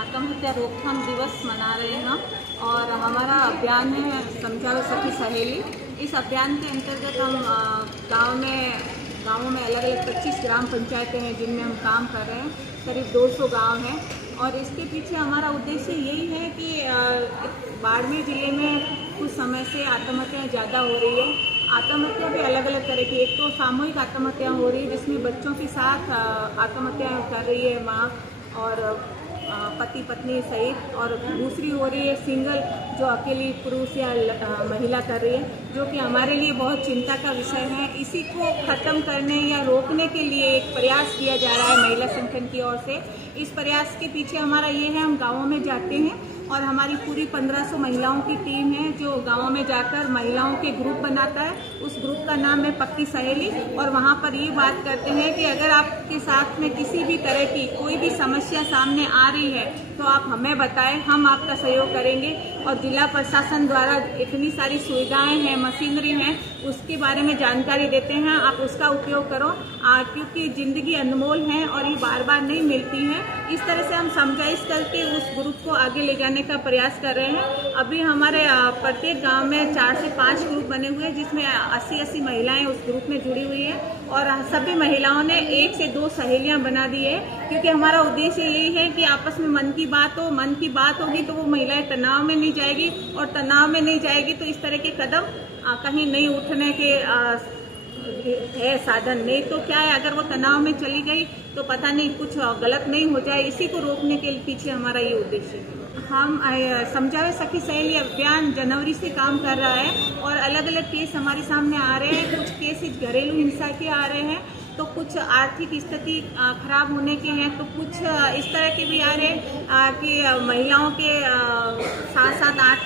आत्महत्या रोकथाम दिवस मना रहे हैं हम, और हमारा अभियान है समझाओ सखी सहेली। इस अभियान के अंतर्गत हम गाँवों में अलग अलग 25 ग्राम पंचायतें हैं जिनमें हम काम कर रहे हैं। करीब 200 गांव हैं, और इसके पीछे हमारा उद्देश्य यही है कि बाड़मेर जिले में कुछ समय से आत्महत्याएँ ज़्यादा हो रही है। आत्महत्या भी अलग अलग तरह की, एक तो सामूहिक आत्महत्या हो रही है जिसमें बच्चों के साथ आत्महत्या कर रही है माँ और पति पत्नी सहित, और दूसरी हो रही है सिंगल, जो अकेली पुरुष या महिला कर रही है, जो कि हमारे लिए बहुत चिंता का विषय है। इसी को खत्म करने या रोकने के लिए एक प्रयास किया जा रहा है महिला संगठन की ओर से। इस प्रयास के पीछे हमारा ये है, हम गाँवों में जाते हैं और हमारी पूरी 1500 महिलाओं की टीम है जो गाँव में जाकर महिलाओं के ग्रुप बनाता है। उस ग्रुप का नाम है पक्की सहेली, और वहाँ पर ये बात करते हैं कि अगर आपके साथ में किसी भी तरह की कोई भी समस्या सामने आ रही है तो आप हमें बताएं, हम आपका सहयोग करेंगे। और जिला प्रशासन द्वारा इतनी सारी सुविधाएं हैं, मशीनरी हैं, उसके बारे में जानकारी देते हैं, आप उसका उपयोग करो, क्योंकि जिंदगी अनमोल है और ये बार बार नहीं मिलती है। इस तरह से हम समझाइश करके उस ग्रुप को आगे ले जाने का प्रयास कर रहे हैं। अभी हमारे प्रत्येक गांव में 4 से 5 ग्रुप बने हुए हैं जिसमें 80 महिलाएं उस ग्रुप में जुड़ी हुई है, और सभी महिलाओं ने 1 से 2 सहेलियां बना दी है, क्योंकि हमारा उद्देश्य यही है कि आपस में मन की बात होगी तो वो महिलाएं तनाव में नहीं जाएगी, और तनाव में नहीं जाएगी तो इस तरह के कदम कहीं नहीं उठने के है साधन। नहीं तो क्या है, अगर वो तनाव में चली गई तो पता नहीं कुछ गलत नहीं हो जाए। इसी को रोकने के पीछे हमारा ये उद्देश्य है। हम समझावे सखी सहेली अभियान जनवरी से काम कर रहा है, और अलग अलग केस हमारे सामने आ रहे हैं। कुछ केस घरेलू हिंसा के आ रहे हैं, तो कुछ आर्थिक स्थिति खराब होने के हैं, तो कुछ इस तरह के भी आ रहे हैं कि महिलाओं के 7-7 8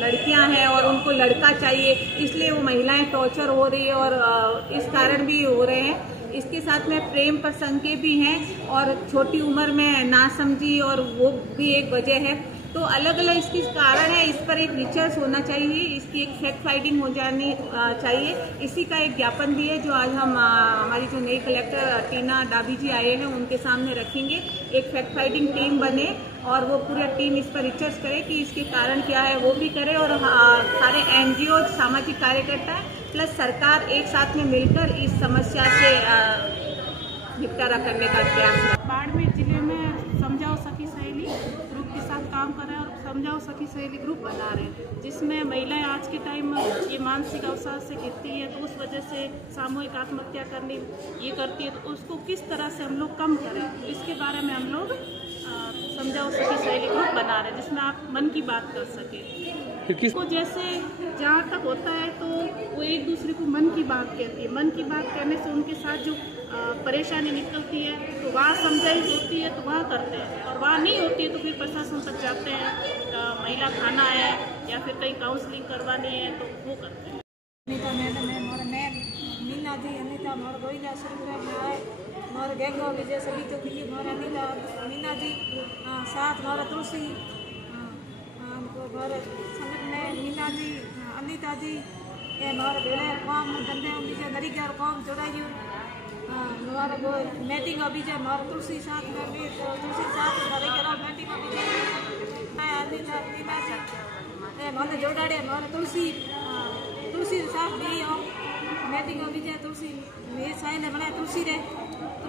लड़कियां हैं और उनको लड़का चाहिए, इसलिए वो महिलाएं टॉर्चर हो रही है, और इस कारण भी हो रहे हैं। इसके साथ में प्रेम प्रसंग के भी हैं, और छोटी उम्र में नासमझी, और वो भी एक वजह है। तो अलग अलग इसके कारण है, इस पर एक रिसर्च होना चाहिए, इसकी एक फैक्ट फाइंडिंग हो जानी चाहिए। इसी का एक ज्ञापन भी है जो आज हम हमारी जो नई कलेक्टर टीना डाबी जी आए हैं उनके सामने रखेंगे। एक फैक्ट फाइंडिंग टीम बने और वो पूरा टीम इस पर रिसर्च करे कि इसके कारण क्या है वो भी करे, और सारे NGO सामाजिक कार्यकर्ता प्लस सरकार एक साथ में मिलकर इस समस्या से निपटारा करने का प्रयास। बाड़मेर जिले में समझाओ सखी सहेली ग्रुप के साथ काम कर रहे हैं, और समझाओ सखी सहेली ग्रुप बना रहे हैं, जिसमें महिलाएं आज के टाइम में ये मानसिक अवसाद से गिरती है, तो उस वजह से सामूहिक आत्महत्या करनी ये करती है, तो उसको किस तरह से हम लोग कम करें, इसके बारे में हम लोग समझाओ सखी सहेली ग्रुप बना रहे हैं, जिसमें आप मन की बात कर सके। तो जैसे जहाँ तक होता है तो वो एक दूसरे को मन की बात कहती है, मन की बात कहने से उनके साथ जो परेशानी निकलती है तो वहाँ समझाइश होती है तो वहाँ करते हैं, और वहाँ नहीं होती है तो फिर प्रशासन तक जाते हैं, महिला थाना है या फिर कहीं काउंसलिंग करवानी है तो वो करते हैं। अनीता मैडम है, मीना जी, अनीता मोर गोइला मोर गैंगो विजय सभी तो भी मोर अनीता मीना जी, साथ मोर तुलसी मोर संगठन में मीना जी, अनीता जी, ये मोर भेड़े कौम धंधे विजय नरीगर कौम जोड़ायु मोर गो मीटिंग विजय मोर तुलसी साथ में तुलसी साथ नरीगर मीटिंग विजय अनीता मीना जी, ये मोर जोड़ाड़े मोर तुलसी साथ भी मीटिंग विजय तुलसी मेरे साई ने बनाया तुलसी रे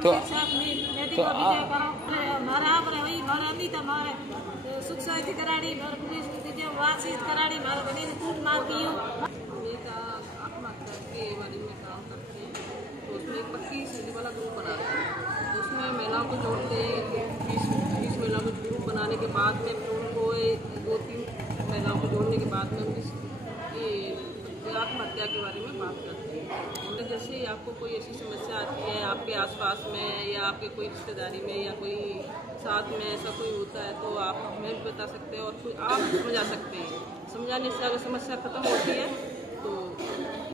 तो साथ में मीटिंग विजय करो मारा आप रे वही मारा अनीता मारे सुख शांति कराड़ी मारो पुलिस जो बातचीत कराड़ी मारो बने कूट मार दियो। नेता आत्महत्या के बारे में काम करते हैं तो उसमें एक 25 सैली वाला ग्रुप बनाते हैं। तो उसमें महिलाओं को जोड़ते हैं। 20 महिलाओं को ग्रुप बनाने के बाद में फिर उनको 2-3 महिलाओं को जोड़ने के बाद में आत्महत्या के बारे में बात करते हैं। तो जैसे आपको कोई ऐसी समस्या आती है आपके आसपास में या आपके कोई रिश्तेदारी में या कोई साथ में ऐसा कोई होता है तो आप हमें भी बता सकते हैं और कोई आप समझा सकते हैं। समझाने से अगर समस्या खत्म होती है तो